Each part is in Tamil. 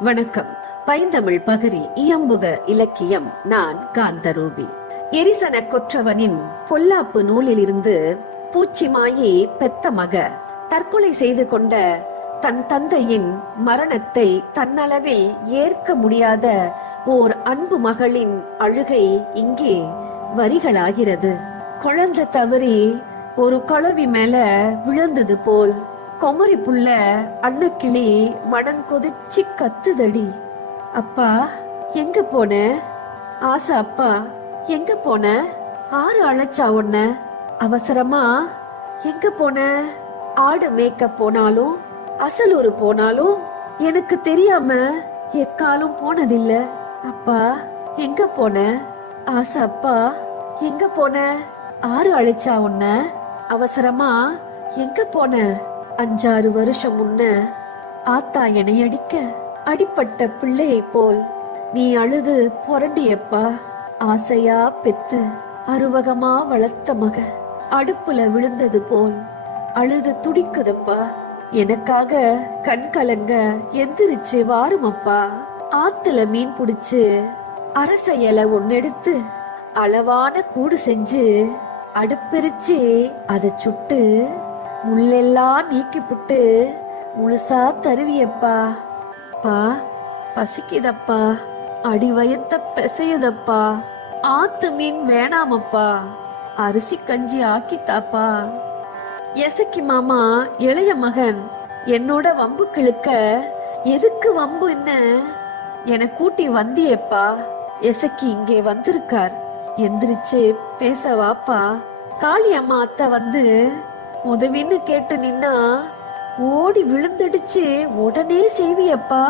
வணக்கம். பைந்தமிழ் பகரி இயம்புக இலக்கியம். நான் காந்தரூபி. எரிசன கொற்றவனின் பொல்லாப்பு நூலிலிருந்து பூச்சிமாயி பெத்த மக தற்கொலை செய்து கொண்ட தன் தந்தையின் மரணத்தை தன்னளவில் ஏற்க முடியாத ஓர் அன்பு மகளின் அழுகை இங்கே வரிகளாகிறது. குழந்தை தவறி ஒரு குழவி மேல விழுந்தது போல் குமரி புள்ள அன்னக்கிளி மனம் கொதிச்சு கத்துதடி. அப்பா எங்க போன? ஆசா அப்பா எங்க போன? ஆறு அழைச்சா உன்ன? அவசரமா? எங்க போன? ஆடு மேய்க்க போனாலும் அசலூர் போனாலும் எனக்கு தெரியாம எக்காலும் போனதில்ல. அப்பா எங்க போன? ஆசா அப்பா எங்க போன? ஆறு அழைச்சா உன்ன? அவசரமா? எங்க போன? அஞ்சாறு வருஷம் முன்ன ஆத்தா என்னை அடிக்க அடிப்பட்ட பிள்ளையை போல் நீ அழுது புரண்டியப்பா. ஆசையா பெத்து அருவகமா வளர்த்த மக. அடுப்புல விழுந்தது போல் அழுது துடிக்குதப்பா. எனக்காக கண் கலங்க எந்திரிச்சு வாருமப்பா. ஆத்துல மீன் புடிச்சு அரச இலை ஒன்னெடுத்து அளவான கூடு செஞ்சு அடுப்பெரிச்சு அதை சுட்டு முள்ளெல்லாம் நீக்கிப்புட்டு முழுசா தருவியப்பா. பா பசிக்குதப்பா. அடி வயத்த பிசையுதப்பா. ஆத்து மீன் வேணாமப்பா. அரிசி கஞ்சி ஆக்கித்தாப்பா. எசக்கி மாமா இளைய மகன் என்னோட வம்பு கிழுக்க எதுக்கு வம்பு என்ன? என கூட்டி வந்தியப்பா. எசக்கி இங்கே வந்திருக்கார். எந்திரிச்சு பேச வாப்பா. காளியம்மா அத்தை வந்து உதவின்னு கேட்டு நின்னா ஓடி விழுந்தடிச்சு உடனே செய்வியப்பா.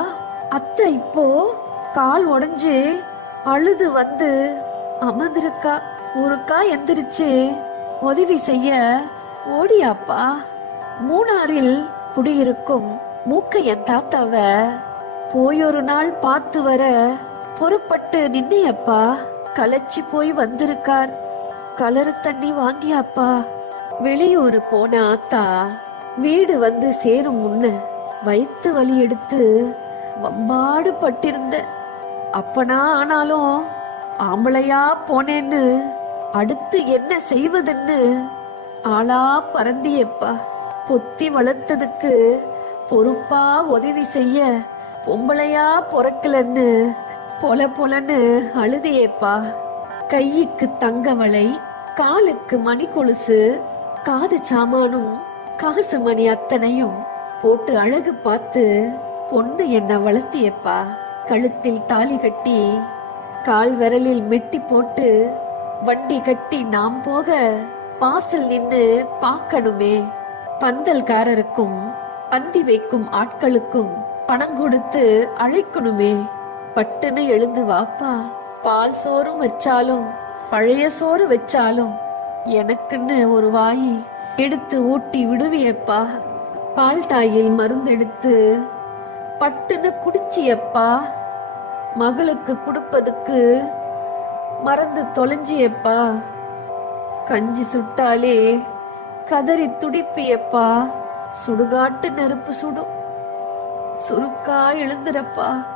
அத்தை இப்போ கால் உடஞ்சு அழுது வந்து அமர்ந்திருக்கா. ஒருக்கா எந்திரிச்சு உதவி செய்ய ஓடியாப்பா. மூணாறில் குடியிருக்கும் மூக்கையன் தாத்தாவ போய் ஒரு நாள் பார்த்து வர புறப்பட்டு நின்னையப்பா. களைச்சி போய் வந்திருக்கார். கலரு தண்ணி வாங்கியாப்பா. வெளியூர் போன ஆத்தா வீடு வந்து சேரும் முன்ன வயிற்று வலி எடுத்து வம்பாடு பட்டிருந்த அப்பனா ஆனாலும் ஆம்பளையா போனேன்னு அடுத்து என்ன செய்வதுன்னு ஆளா பறந்தியப்பா. பொத்தி வளர்த்ததுக்கு பொறுப்பா உதவி செய்ய பொம்பளையா பொறக்கலன்னு பொல பொலன்னு அழுதியேப்பா கையிக்கு தங்கவளை காலுக்கு மணி கொலுசு காது சாமானும் காசு மணி அத்தனையும் போட்டு அழகு பார்த்து பொண்ணு என்ன வளர்த்தியப்பா? கழுத்தில் தாலி கட்டி கால் விரலில் மெட்டி போட்டு வண்டி கட்டி நாம் போக பாசல் நின்று பார்க்கணுமே. பந்தல்காரருக்கும் பந்தி வைக்கும் ஆட்களுக்கும் பணம் கொடுத்து அழைக்கணுமே. பட்டுன்னு எழுந்து வாப்பா. பால் சோறும் வச்சாலும் பழைய சோறு வச்சாலும் எனக்குன்னு ஒரு வாய் எடுத்து ஊட்டி விடுவியப்பா. பால் டாயில் மருந்தெடுத்து பட்டுன்னு குடிச்சியப்பா. மகளுக்கு கொடுப்பதுக்கு மறந்து தொலைஞ்சியப்பா. கஞ்சி சுட்டாலே கதறி துடிப்பியப்பா. சுடுகாட்டு நெருப்பு சுடும். சுருக்கா எழுந்துறப்பா.